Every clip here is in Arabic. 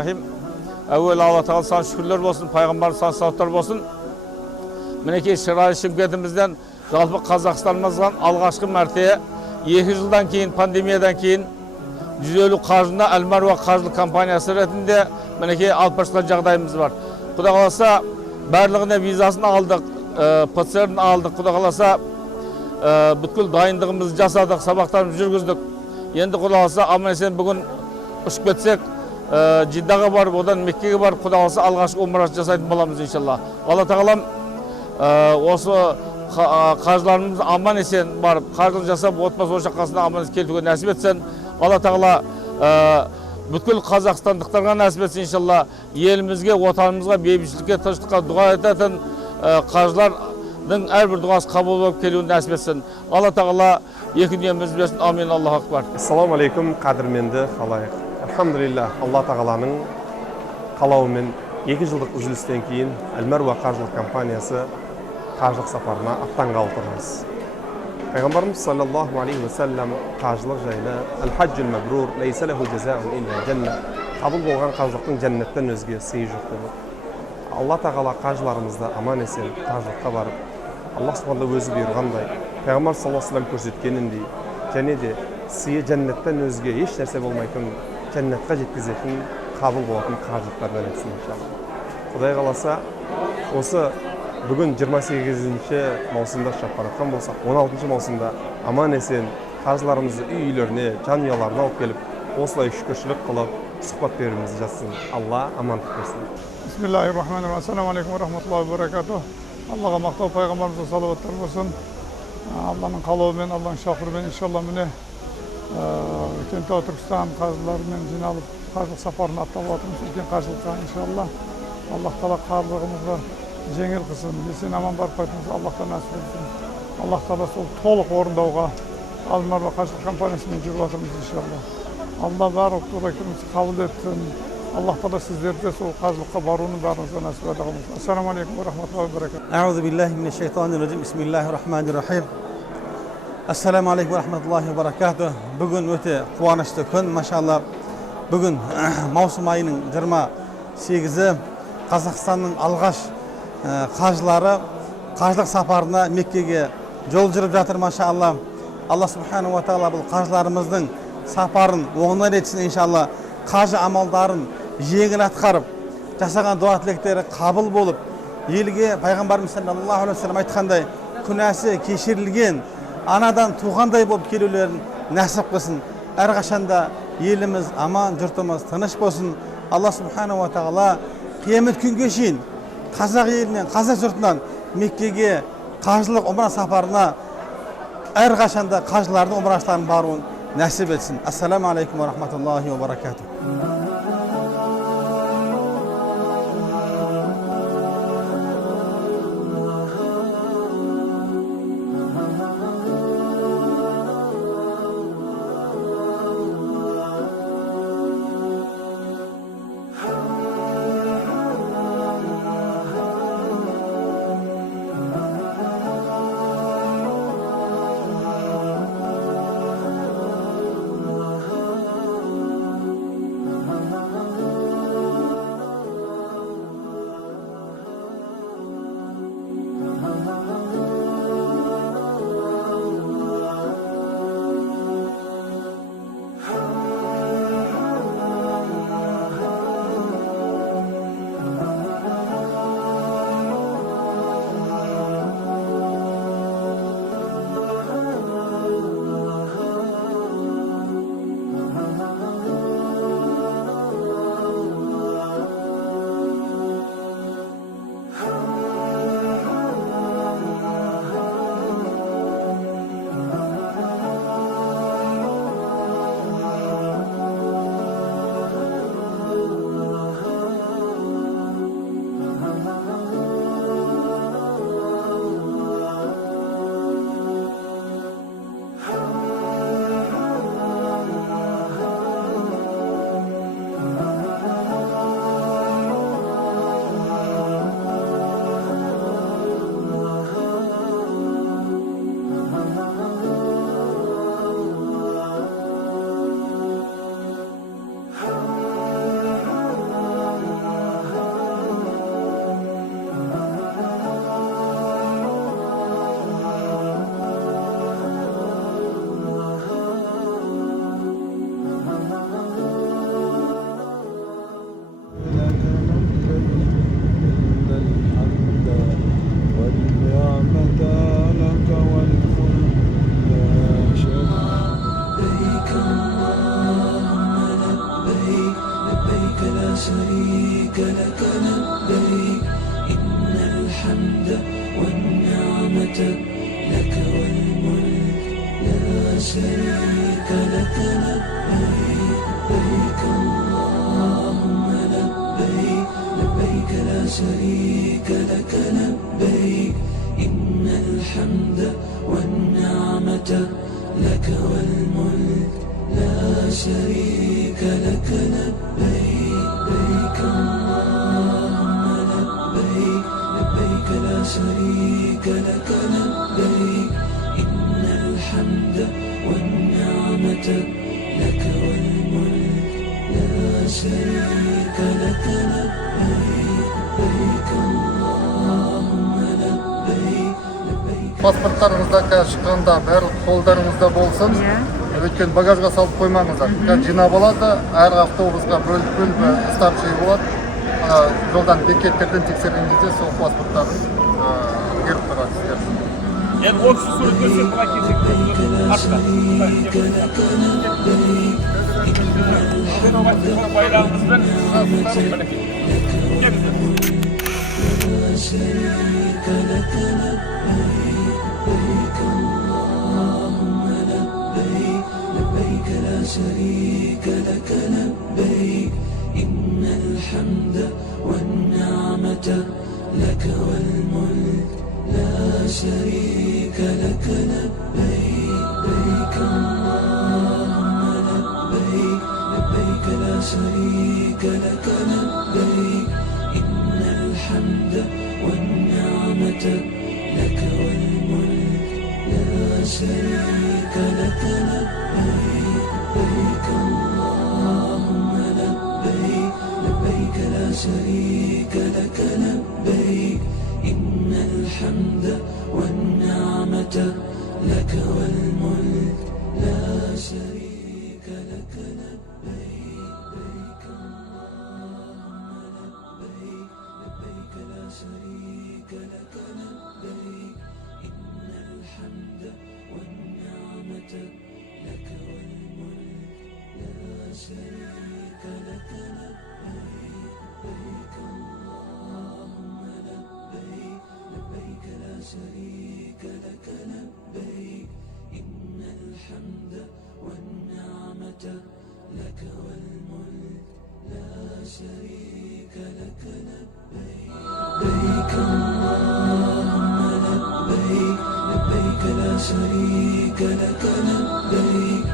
Rahim. Evvel Allah Teala sana şükürler olsun, Peygamber sana sağlıklar olsun. Mineki Şırayı Şimketimizden жалпы Қазақстанымыздан алғашқы мәрте 2 жылдан кейін пандемиядан кейін 150 қаржыны Әл-Маруа қаржылық компаниясы ретінде мінекей алып бара жағдайымыз бар. Құдай қаласа барлығына визасын алдық, ПЦР'ін алдық. Құдай қаласа бүткіл дайындығымызды жасадық, сабақтарымызды жүргіздік. Енді Құдай қаласа аман-есен бүгін ұшып кетсек, Жиддаға барып, одан Меккеге барып, Құдай қаласа алғашқы умрасын жасайтын боламыз иншалла. Алла тағалам осы қаржыларымыз аман есен барып, қаржылық жасап, отбасы ошаққасына аман есен келтіруге нәсіп етсін. Алла тағала бүткіл қазақстандықтарға нәсіп етсін иншалла. Елімізге, отанымызға, бейбітшілікке, тыныштыққа дұға ететін қаржылардың әрбір дұғасы қабыл болып келуін нәсіп етсін. Алла тағала екі дүниеміз білсін. Амин. Аллаху акбар. Ассаламу алейкум, қадірменді халайық. Алхамдулилlah, Алла тағаланың қалауымен 2 жылдық үзілістен кейін Әл-Маруа қаржылық компаниясы қаржылық сапарына аттанғалы тұрмыз. Пайғамбарымыз саллаллаху алейхи вассалам қаржылық жайлы «Әл-хаджул мәбрур, лейса лаху жазаун илля жанна». Қабыл болған қаржылықтың жәннеттен өзге сыйы жоқ деп. Алла тағала қаржыларымызды аман есен қаржылыққа барып, Аллах субханалла өзі бұйырғандай, Пайғамбар саллаллаху алейхи вассалам көрсеткеніндей, және де сыйы жәннеттен өзге еш нәрсе болмайтын, жәннетқа жеткізетін қабыл болатын қаржылықтардан етсін иншалла. Құдай қаласа, осы бүгін 28-ші маусымда шығып бара жатқан болсақ, 16-ші маусымда аман есен қаржыларымызды үй-үйлеріне, жанұяларына алып келіп, осылай шүкіршілік қылып, сұхбат беруімізді жассын. Алла амандық берсін. Бисмиллахир-рахманир-рахим. Ассаламу алейкум ва рахматуллахи ва баракатух. Аллаға мақтау, пайғамбарымызға салауаттар болсын. Алланың қалауымен, Алланың шақыруымен иншалла міне Кентау Түркістан қаржыларымен жиналып, қаржылық сапарына аттанып отырмыз. Үлкен қаржылыққа иншалла. Аллах тағала қаржылығымызға жеңіл қылсын, есен аман барып қайтуымызға Аллахтан нәсіп етсін. Аллах тағала сол толық орындауға Әл-Маруа қаржылық компаниясымен жүріп жатырмыз иншалла. Алла барлық тілектеріңізді қабыл етсін. Аллах тағала сіздерді сол қаржылыққа баруының барлығыңызға нәсіп етсін. Ассаламу алейкум ва рахматуллахи ва баракатух. Аузу биллахи минеш шайтанир раджим. Бисмиллахир-рахманир-рахим. Ассаламу алейкум ва рахматуллахи ва баракатух. Бүгін өте қуанышты күн, машалла. Бүгін маусым айының 28-і Қазақстанның алғаш қажылары қажылық сапарына Меккеге жол жүріп жатыр, машалла. Алла субхану ва тағала бұл қажыларымыздың сапарын оңынан етсін иншалла. Қажы амалдарын жеңіл атқарып, жасаған дуа тілектері қабыл болып, елге пайғамбарымыз саллаллаху алейхи ва саллям айтқандай, күнәсі кешірілген анадан туғандай болып келулерін нәсіп қылсын. Әрқашанда еліміз аман, жұртымыз тыныш болсын. Алла субхану ва тағала қиямет күнге шейін қазақ елінен, қазақ жұртынан Меккеге қажылық умра сапарына әрқашанда қажылардың умраштарын баруын нәсіп етсін. Ассаламу алейкум ва рахматуллахи ва баракатух. والنعمة لك والملك لا شريك لك لبيك اللهم لبيك لبيك لا شريك لك لبيك إن الحمد والنعمة لك والملك لا شريك لك لبيك لبيك اللهم لبيك لبيك لا شريك لك لبيك إن الحمد والنعمة لك والملك لا شريك لك لبيك لبيك اللهم لبيك لبيك. Паспорттарыңызда қазір шыққанда барлық қолдарыңызда болсын. Өйткені багажға салып қоймаңыздар. Қазір жинап алады, әр автобусқа бөліп ставший болады. Жолдан бекеттерден тексерген кезде сол паспорттарын беріп тұрады сіздерге. Endi 30 surat ko'rsatib bayrağımız bilan شريك لك لبيك اللهم لبيك لبيك لا شريك لك لبيك إن الحمد والنعمة لك والملك لا شريك لك لبيك لبيك اللهم لبيك لبيك لا شريك لك لبيك إن الحمد والنعمة لك والملك لا شريك لك لبيك لبيك اللهم لبيك لبيك لا شريك لك لبيك إن الحمد والنعمة لك والملك لا شريك لك لبيك لبيك اللهم لبيك لبيك لا شريك لك لبيك إن الحمد والنعمة لك والملك لا شريك لك لبيك لبيك اللهم لبيك لبيك لا شريك لك لبيك إن الحمد والنعمة لك والملك لا شريك لك لبيك لبيك اللهم لبيك لبيك لا شريك لك لبيك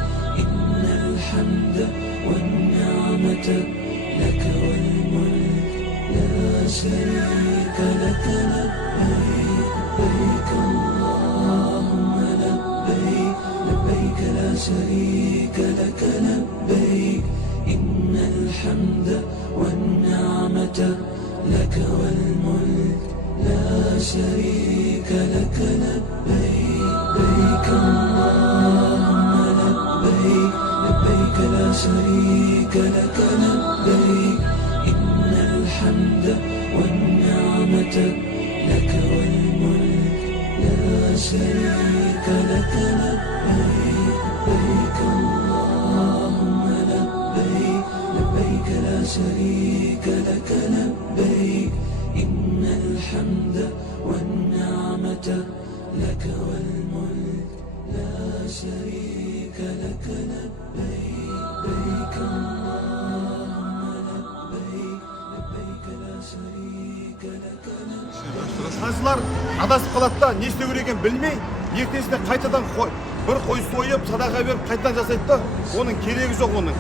إن الحمد والنعمة لك والملك لا شريك لك لبيك لبيك اللهم لبيك لبيك لا شريك لك لبيك إن الحمد والنعمة لك والملك لا شريك لك لبيك لبيك اللهم لبيك لبيك لا شريك لك لبيك إن الحمد والنعمة لك والملك لا شريك لك لبيك لبيك اللهم لبيك لبيك لا شريك لك لبيك إن الحمد والنعمة لك والملك لا شريك لك لبيك لبيك اللهم لبيك لبيك لا شريك لك لبيك. Қажылар адасып қалады да, не істеу керек екенін білмей, ертесіне қайтадан бір қой сойып, садақа беріп, қайтадан жасайды да, оның керегі жоқ оның.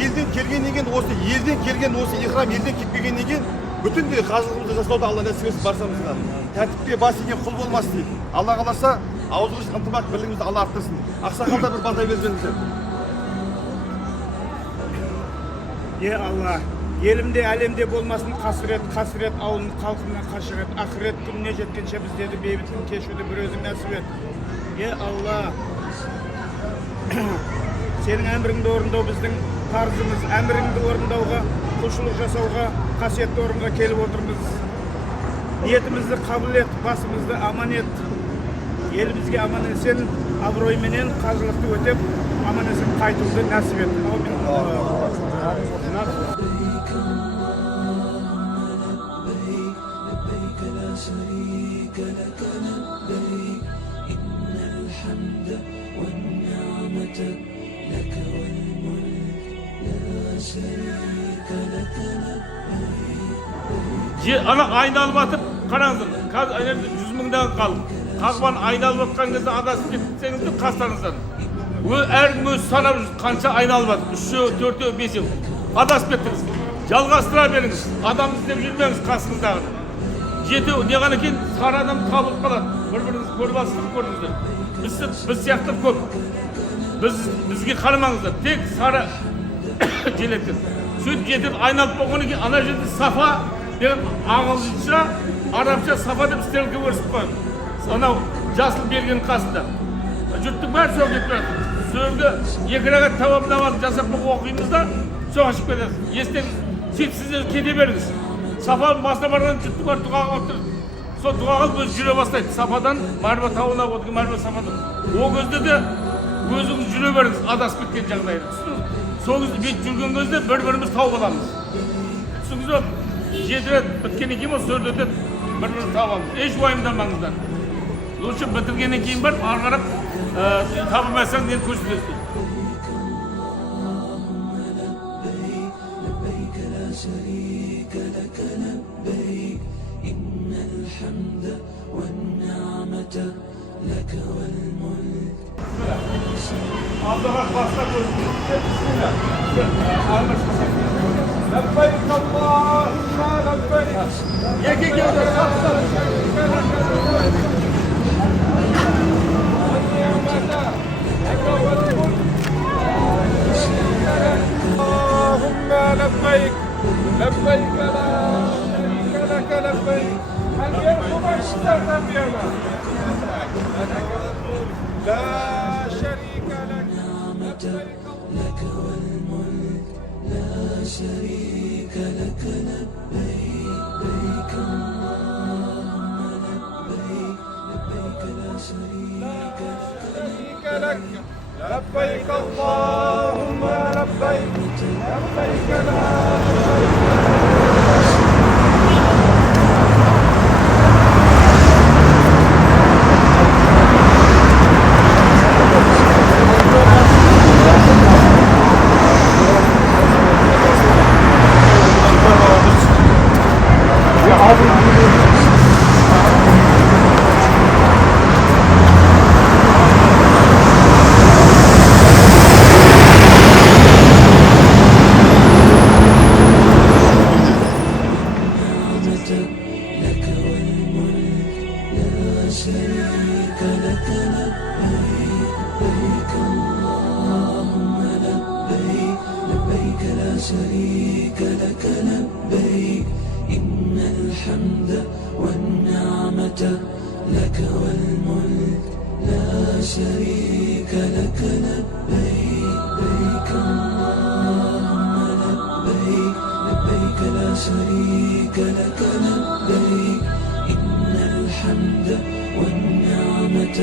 Елден келгеннен кейін осы ихрам елден кетпегеннен кейін бүтіндей қажылығымызды жасауда Алла нәсіп етсін баршамызға. Тәртіпке бас иген құл болмас дейді. Алла қаласа, ауызғы ынтымақ бірлігімізді Алла арттырсын. Ақсақалдар бір бата берсеңіздер. Алла, елімде әлемде болмасын қасірет ауылын халқымнан қашырет, ақырет күніне жеткенше біздерді бейбітін кешуді бір өзің нәсіп ет. Алла, сенің әміріңді орындау біздің парызымыз, әміріңді орындауға, құлшылық жасауға, қасиетті орынға келіп отырмыз. Ниетімізді қабыл ет, басымызды аман ет. Елімізге аман есен, абыройменен қажылықты өтеп, аман есен қайтуды нәсіп ет. لبيك لا شريك Ана айналып атып қараңыздар. Қазір 100 мыңдаған халық. Қағбан айналып атқан кезде адасып кетсеңіздер қастарыңыздан. Әркім өз санап қанша айналып атып. 3-өө, 4-өө, 5-өө. Адасып кеттіңіз. Жалғастыра беріңіз. Адам іздеп жүрмеңіз қасыңыздағыны. Жетеу не ғана екен сары адам табылып қалады. Бір-біріңізді көріп алсыздар, көрдіңіздер. Біз сияқты көп. Бізге қарамаңыздар. Тек сары желеткен. Сөйтіп жетіп айналып болғаннан кейін ана жерде Сафа деген ағылшынша, арабша Сафа деп стрелка өрісіп қойды. Анау жасыл белгінің қасында. Жұрттың бәрі соған кетіп жатыр. Сөзді екі рағат тамамдап жасап оқимыз да соған шығып кетесіз. Естеңіз, сөйтіп сіздер кете беріңіз. Сафаның басына барған жұрттың бәрі дұғаға отырды. Сол дұғаға өзі жүре бастайды. Сафадан Марва тауына отырған Марва Сафадан. Ол кезде де өзіңіз жүре беріңіз адасып кеткен жағдайда. Сол кезде бет жүрген кезде бір-біріміз тауып аламыз. Түсіңіз бе? Жеті рет біткеннен кейін ол сөрлетіп бір-біріміз тауып аламыз. Еш уайымдамаңыздар. Лучше бітіргеннен кейін барып ары қарап табылмасаң нені көрсетесіздер. شريك لك لبيك إن الحمد والنعمة لك والملك Allah'a basla gözünü. Bismillah. Lebbeyk Allahümme lebbeyk. Yeki gövde sapsın. Allahümme lebbeyk. لبيك لا شريك لك لبيك هل يرحم اشترنا بينا لا شريك لك لبيك لك والملك لا شريك لك لبيك اللهم لبيك لبيك لا شريك لك لبيك اللهم لبيك لبيك لا شريك شريك لك لبيك إن الحمد والنعمة لك والملك لا شريك لك لبيك اللهم لبيك لبيك لا شريك لك لبيك إن الحمد والنعمة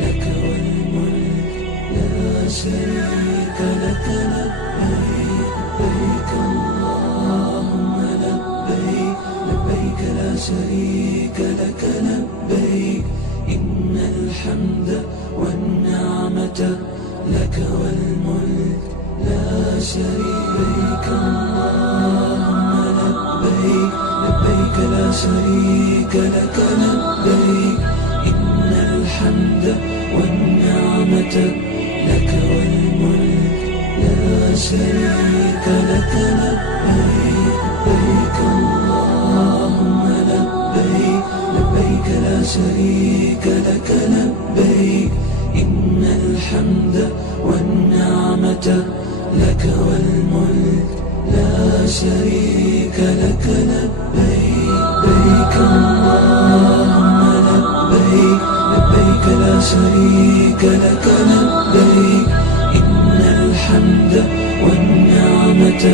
لك والملك لا شريك لك لبيك اللهم لبيك لبيك لا شريك لك لبيك إن الحمد والنعمة لك والملك لا شريك اللهم لبيك لبيك لا شريك لك لبيك إن الحمد والنعمة لك والملك لا شريك لك لبيك اللهم لبيك لبيك لا شريك لك لبيك إن الحمد والنعمة لك والملك لا شريك لك لبيك اللهم لبيك لبيك لا شريك لك لبيك إن الحمد والنعمة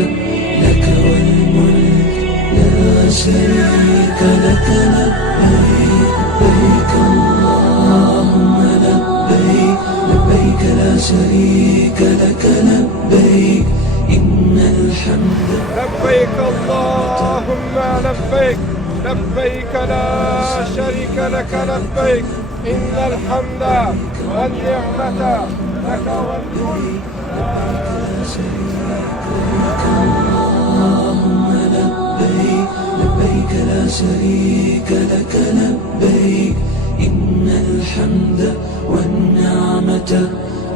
لك والملك لا شريك لك لبيك اللهم لبيك لبيك لا شريك لك لبيك إن الحمد لبيك اللهم لبيك لبيك لا شريك لك لبيك إن الحمد والنعمة لك والملك اللهم لبيك لبيك لبيك لا شريك لك لبيك إن الحمد والنعمة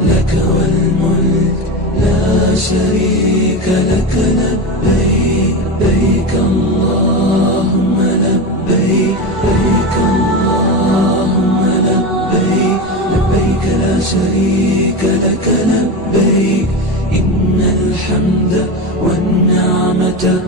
لك والملك لا شريك لك لبيك لبيك اللهم لبيك لبيك اللهم لبيك لبيك لا شريك لك لبيك إن الحمد والنعمة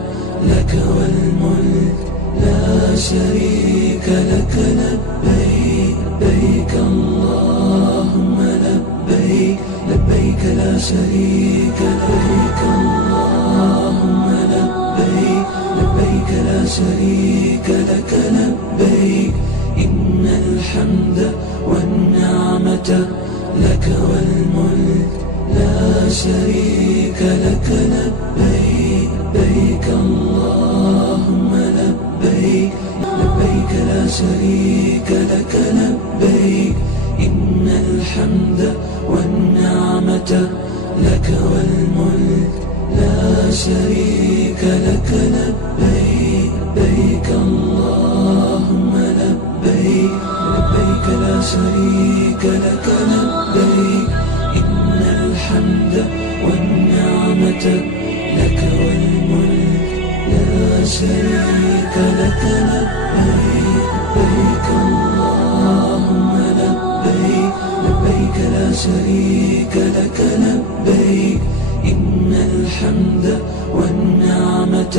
لك والملك لا شريك لك لبيك لبيك اللهم لبيك لبيك لا شريك لبيك اللهم لبيك لبيك لا شريك لك لبيك إن الحمد والنعمة لك والملك لا شريك لك لبيك لبيك اللهم لبيك لبيك لا شريك لك لبيك إن الحمد والنعمة لك والملك لا شريك لك لبيك لبيك اللهم لبيك لبيك لا شريك لك لبيك إن الحمد والنعمة لك والملك لا شريك لك لبيك لبيك اللهم لبيك لبيك لا شريك لك لبيك إن الحمد والنعمة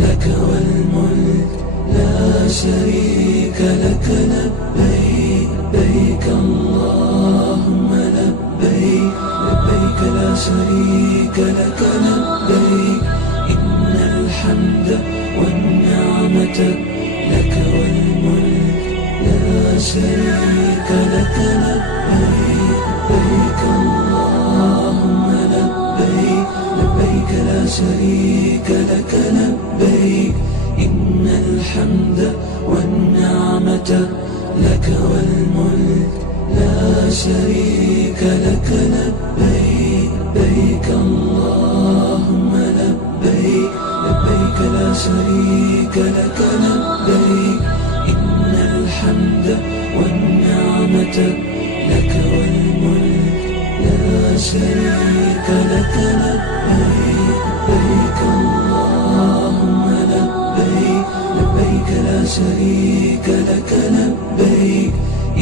لك والملك لا شريك لك لبيك لبيك اللهم لبيك لبيك لا شريك لك لبيك إن الحمد والنعمة لك والملك لا شريك لك لبيك لبيك اللهم لبيك لبيك لا شريك لك لبيك إن الحمد والنعمة لك والملك لا شريك لك لبيك لبيك اللهم لبيك لبيك لا شريك لك لبيك إن الحمد والنعمة لك والملك لا شريك لك لبيك لبيك اللهم لبيك لبيك لا شريك لك لبيك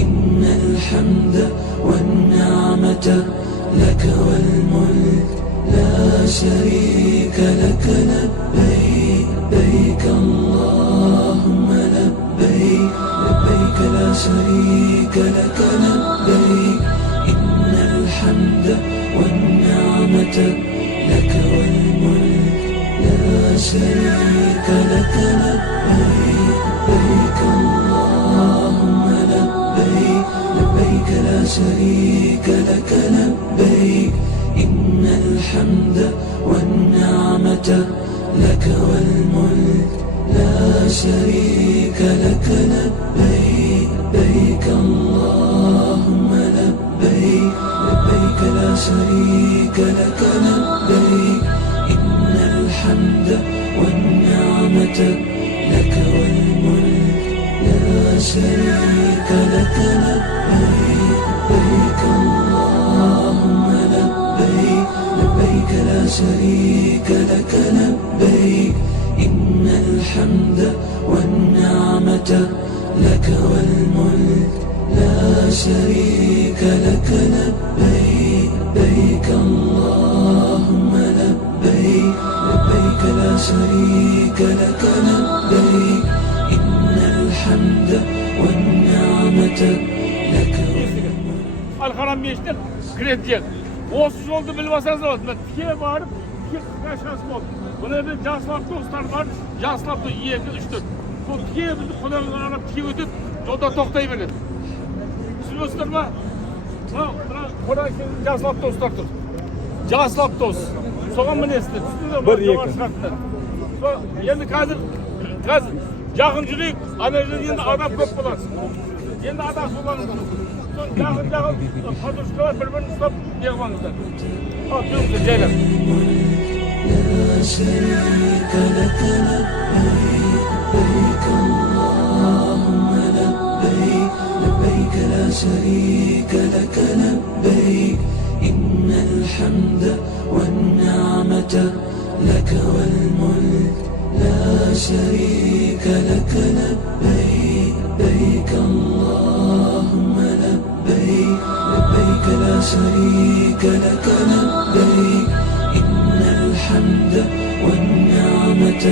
إن الحمد والنعمة لك والملك لا شريك لك لبيك لبيك اللهم لبيك لبيك لا شريك لك لبيك إن الحمد والنعمة لك والملك لا شريك لك لبيك لبيك اللهم لبيك لبيك لا شريك لك لبيك إن الحمد والنعمة لك والملك لا شريك لك لبيك لبيك اللهم لبيك لبيك لا شريك لك لبيك إن الحمد والنعمة لك والملك لا شريك لك لبيك لبيك اللهم لبيك لبيك لا شريك لك لبيك إن الحمد والنعمة لك والملك لا شريك لك لبيك لبيك اللهم لبيك لبيك لا شريك لك لبيك إن الحمد والنعمة لك Alkaran Meclis'ten kredi. Olsuz oldu bilmeseniz olsun. Ben tike varıp tike kaçası oldu. Buna bir jaslap dostlar var. Jaslap da 2, 3, 4. Sol tike bizi kolaylıkla arap tike ötüp yolda toktay verdi. Sülüyorsunuz mu? Kolay sizin jaslap dostlar tut. Jaslap dost. Soğan mı nesli? Bir yakın. Şimdi kazı yakıncılık, analizde şimdi adam köp bulasın. Şimdi adam kullanılır. Son yakın paduşkalar birbirini tutup yığmanızlar. Atıyorsunuz ceylan. لا شريك لك لبيك لبيك اللهم لبيك لبيك لا شريك لك لبيك إن الحمد والنعمة لك والملك لا شريك لك لبيك لبيك اللهم لبيك لبيك لا شريك لك لبيك إن الحمد والنعمة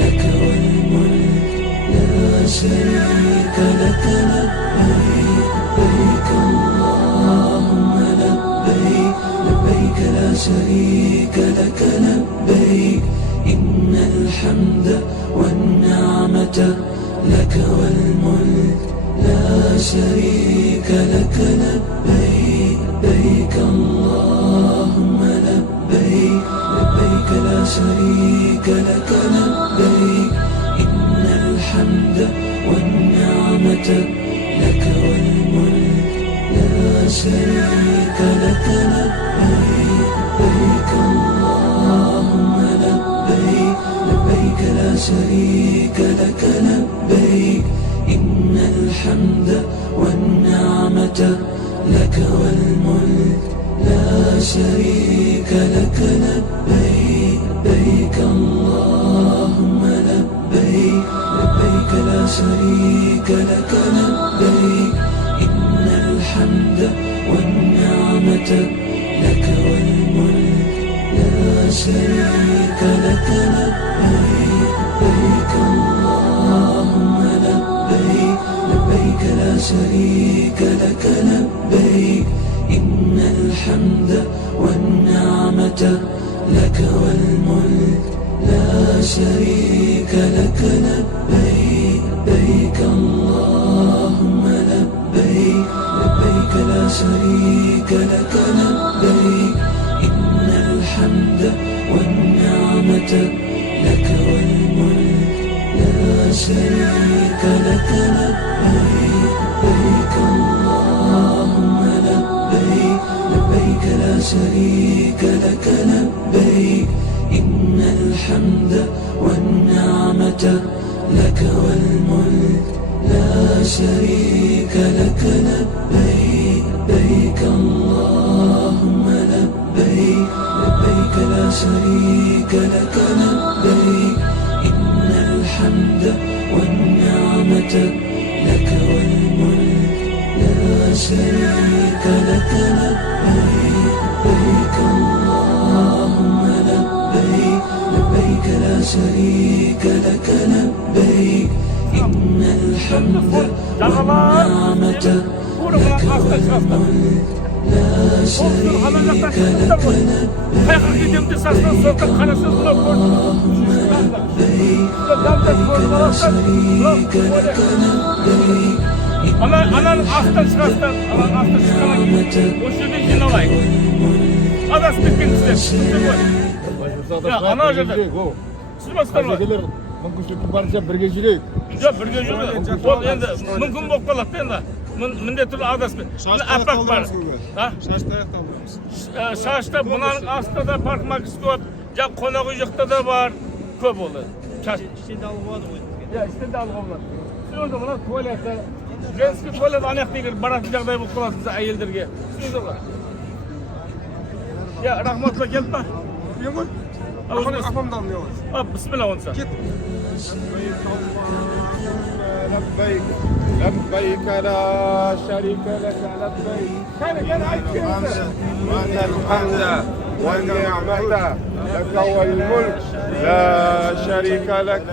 لك والملك لا شريك لك لبيك لبيك اللهم لبيك لبيك لا شريك لك لبيك إن الحمد والنعمة لك والملك لا شريك لك لبيك لبيك اللهم لبيك لبيك لا شريك لك لبيك إن الحمد والنعمة لك والملك لا شريك لك لبيك لبيك اللهم لبيك لبيك لا شريك لك لبيك إن الحمد والنعمة لك والملك لا شريك لك لبيك لبيك اللهم لبيك لبيك لا شريك لك لبيك إن الحمد والنعمة لك والملك لا شريك لك لبيك لبيك اللهم لبيك لبيك لا شريك لك لبيك إن الحمد والنعمة لك والملك لا شريك لك لبيك لبيك اللهم لبيك لبيك لا شريك لك لبيك إن الحمد والنعمة لك والملك لا شريك لك لبيك لبيك اللهم لبيك لبيك لا شريك لك لبيك إن الحمد والنعمة لك والملك لا شريك لك لبيك لبيك اللهم لبيك لبيك لا شريك لك لبيك إن الحمد والنعمة لك والملك لا شريك لك لبيك لبيك اللهم لبيك لبيك لا شريك لك لبيك إن الحمد والنعمة لك والملك لا شريك لك لبيك اللهم لبيك لبيك لا شريك لك لبيك Anan aslan çıkarsın, anan aslan çıkana git. O şurada izin alayım. Adas bitkin size. Ya ana acıdır. Siz bastan var. Мүмкіншілік барынша бірге жүрейік. Yok birge жүреді. Ол енді мүмкін болып қалады енді. Міндетті түрде адаспен. Аппақ бар. Шашты аяқталмаймыз. Шашта бұнаның астында да парикмахерский көп. Жа қонақ үй жақта да бар. Көп олды. İçinde algı var mı? Ya içinde algı var. Siz orada buna tuvalete, женский туалет аяқ деген баратын жағдай болып қаласыз әйелдерге. Түсінесіз ғой? Ya рахматулла келіп па? Мен ғой? Апамдан не болады? Бисмилла онса. Кет. لبيك لبيك لا شريك لك لبيك Gel ayıp إن الحمد والنعمة لك والملك لا شريك لك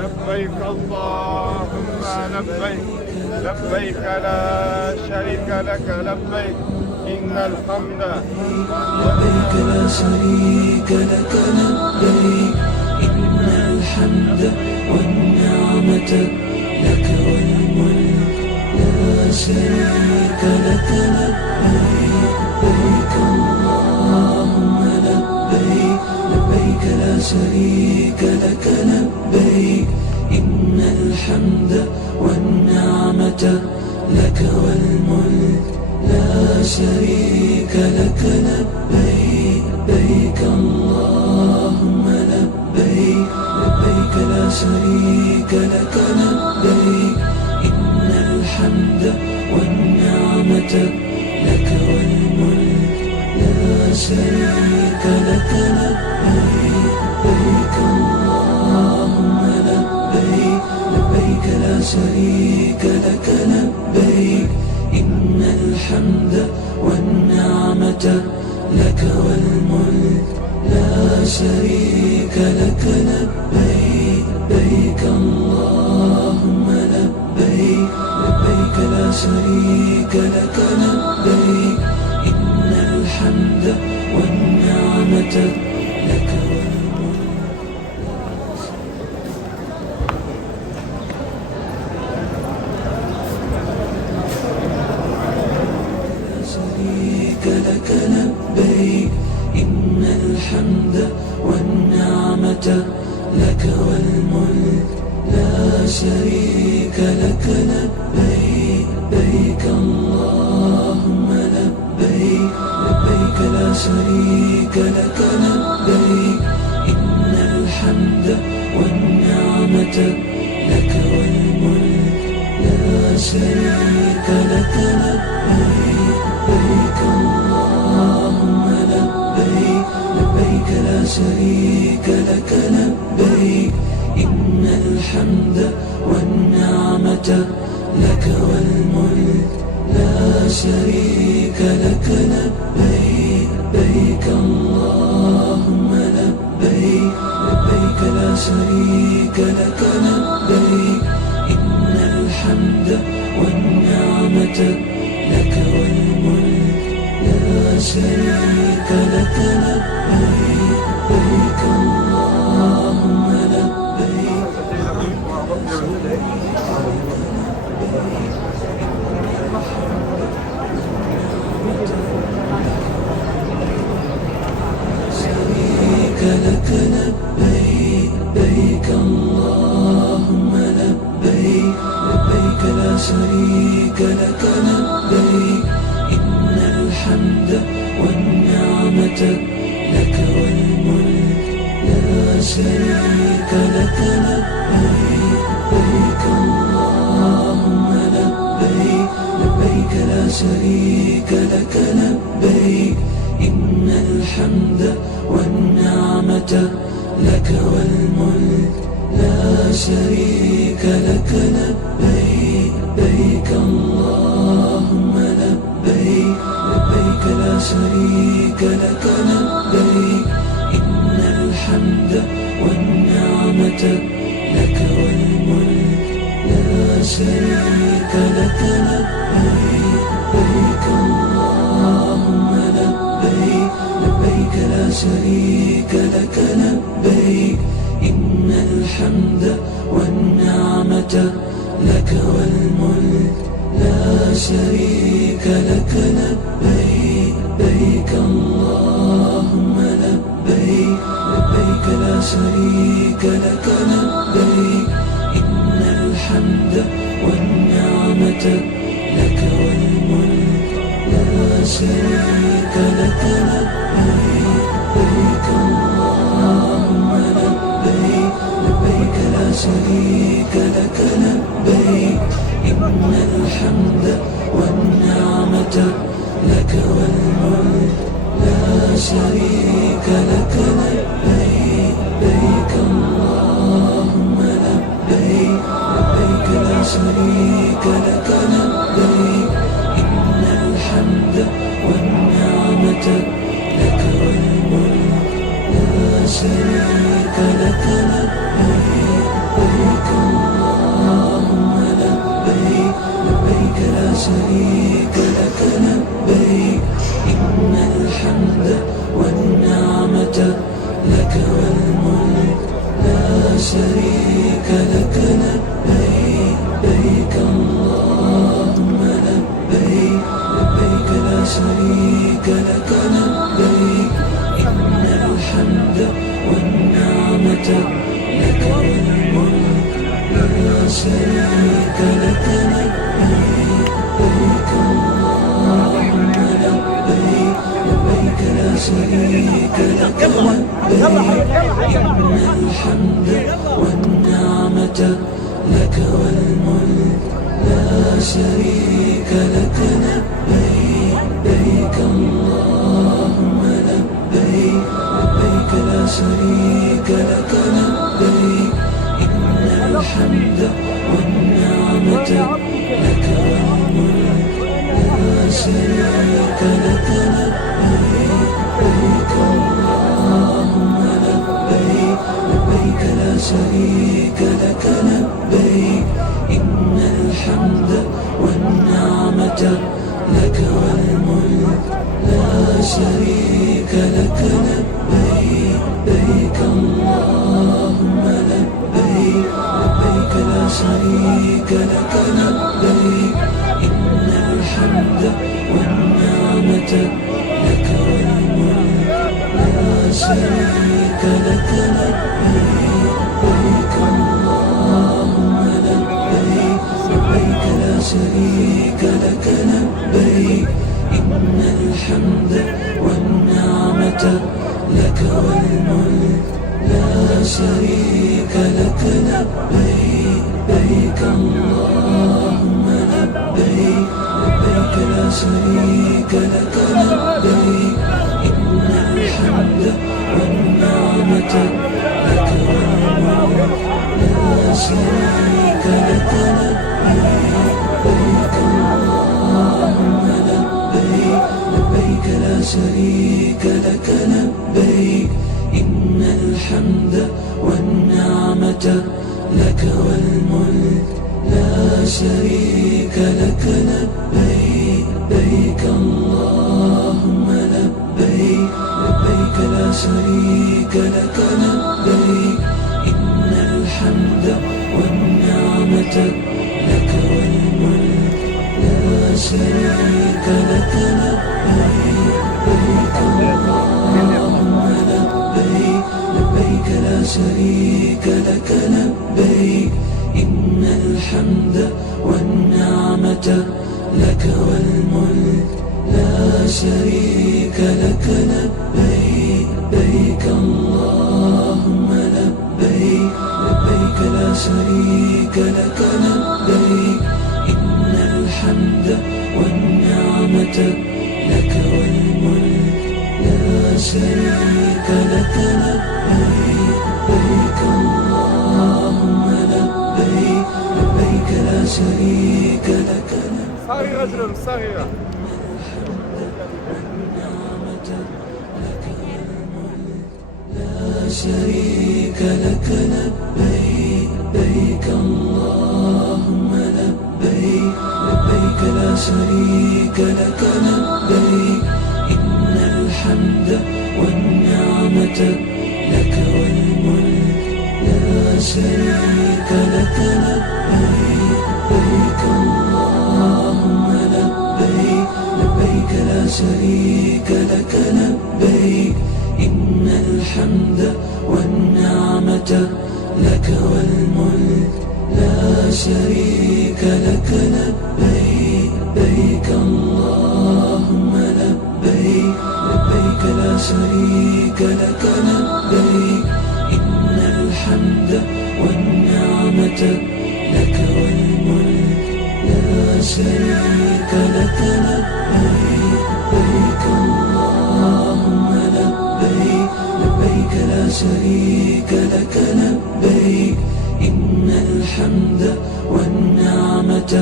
لبيك اللهم لبيك لبيك لا شريك لك لبيك إن الحمد لبيك لا شريك لك لبيك إن الحمد والنعمة لك والملك لا شريك لك لبيك لبيك اللهم لبيك لبيك لا شريك لك لبيك إن الحمد والنعمة لك والملك لا شريك لك لبيك لبيك اللهم لبيك لبيك لبيك لا شريك لك لبيك إن الحمد والنعمة لك والملك لا شريك لك لبيك لبيك اللهم لبيك لبيك لا شريك لك لبيك إن الحمد والنعمة لك والملك لا شريك لك لبيك لبيك اللهم لبيك لبيك لا شريك لك لبيك إن الحمد والنعمة لك والملك لا شريك لك لبيك إن الحمد والنعمة لك والملك لا شريك لك لبيك لبيك اللهم لبيك لبيك لا شريك لك لبيك إن الحمد والنعمة لك والملك لا شريك لك لبيك لبيك اللهم لبيك لبيك لا شريك لك لبيك إن الحمد والنعمة لك والملك لا شريك لك لبيك لبيك اللهم لبيك لبيك لا شريك لك لبيك إن الحمد والنعمة لك والملك لا شريك لك لبيك لبيك اللهم لبيك شريك لك لبيك لبيك اللهم لبيك لبيك لا شريك لك لبيك إن الحمد والنعمة لك والملك لا شريك لك لبيك لبيك اللهم لبيك لبيك لا شريك لك لبيك إن الحمد والنعمة لك والملك لا شريك لك لبيك لبيك اللهم لبيك لبيك لا شريك لك لبيك إن الحمد والنعمة لك والملك لا شريك لك لبيك لبيك اللهم لبيك لبيك لا شريك لك لبيك إن الحمد والنعمة لك والملك لا شريك لك لبيك لبيك اللهم لبيك لبيك لا شريك لك لبيك إن الحمد والنعمة لك والملك لا شريك لك لبيك لبيك اللهم لبيك لبيك لا شريك لك لبيك إن الحمد والنعمة لك والملك لا شريك لك لبيك لبيك اللهم لبيك لبيك لا شريك لك لبيك إن الحمد والنعمة لك والملك لا شريك لك لبيك لبيك اللهم لبيك لبيك لا شريك لك لبيك إن الحمد والنعمة لك والملك لا شريك لك لبيك لبيك اللهم لبيك لبيك لا شريك لك لبيك إن الحمد والنعمة لك والملك لا شريك لك لبيك لبيك اللهم لبيك لبيك لا شريك لك لبيك إن الحمد والنعمة لك والملك لا شريك لك لبيك لبيك اللهم لبيك لبيك لا شريك لك لبيك إن الحمد والنعمة لك والملك لا شريك لك لبيك لبيك اللهم لبيك لبيك لا شريك لك لبيك إن الحمد والنعمة لك والملك لا شريك لك لبيك لبيك اللهم لبيك لبيك لا شريك لك لبيك إن الحمد والنعمة لك والملك لا شريك لك لبيك لبيك اللهم لبيك لبيك لا شريك لك لبيك إن الحمد والنعمة لك والملك لا شريك لك لبيك لبيك اللهم لبيك لبيك لا شريك لك لبيك إن الحمد والنعمة لك والملك لا شريك لك لبيك لبيك اللهم لبيك لبيك لا شريك لك لبيك إن الحمد والنعمة لك والملك لا شريك لك لبيك لبيك اللهم لبيك لبيك لا شريك لك لبيك إن الحمد والنعمة لك والملك لا شريك لك لبيك لبيك اللهم لبيك لبيك لا شريك لك لبيك إن الحمد والنعمة لك والملك لا شريك لك لبيك لبيك اللهم لبيك لبيك لا شريك لك لبيك إن الحمد والنعمة لك والملك لا شريك لك لبيك لبيك اللهم لبيك لبيك لا شريك لك صغيرة صغيرة لا شريك لك لبيك لبيك اللهم لبيك لبيك لا شريك لك لبيك إن الحمد والنعمة لك والملك لا شريك لك لبيك لبيك اللهم لبيك لبيك لا شريك لك لبيك إن الحمد والنعمة لك والملك لا شريك لك لبيك لبيك اللهم لبيك لبيك لا شريك لك لبيك إن الحمد والنعمة لك والملك لا شريك لك لبيك لبيك اللهم لبيك لبيك لا شريك لك لبيك إن الحمد والنعمة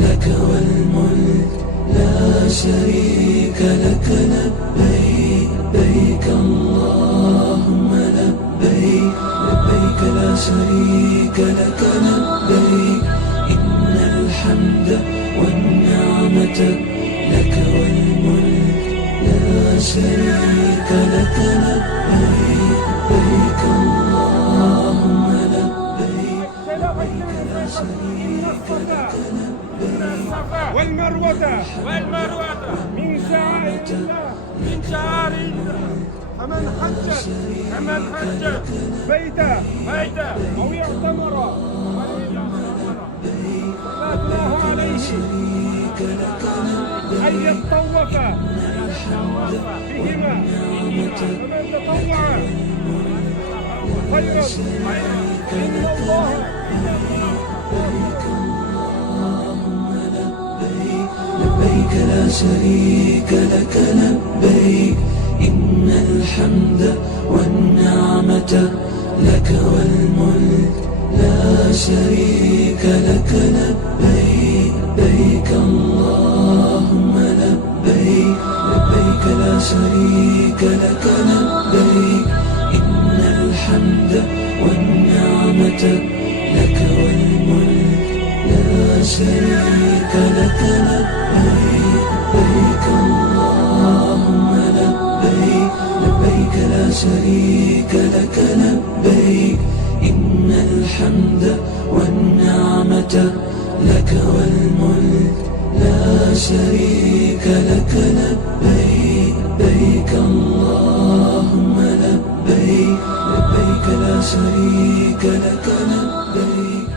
لك والملك لا شريك لك لبيك لبيك اللهم لبيك لبيك لا شريك لك لبيك إن الحمد والنعمة لك والملك لا شريك لك لبيك لبيك اللهم لبيك لبيك لا شريك لك لبيك والمروة من شعائر الله فمن حج بيته أو يعتمر فلا جناح عليه أن يطوف فيهما ومن تطوع خيرا فإن الله لبيك لا شريك لك لبيك إن الحمد والنعمة لك والملك لا شريك لك لبيك لبيك اللهم لبيك لبيك لا شريك لك لبيك إن الحمد والنعمة لك والملك لا شريك لك لبيك لبيك اللهم لبيك لبيك لا شريك لك لبيك إن الحمد والنعمة لك والملك لا شريك لك لبيك لبيك اللهم لبيك لبيك لا شريك لك لبيك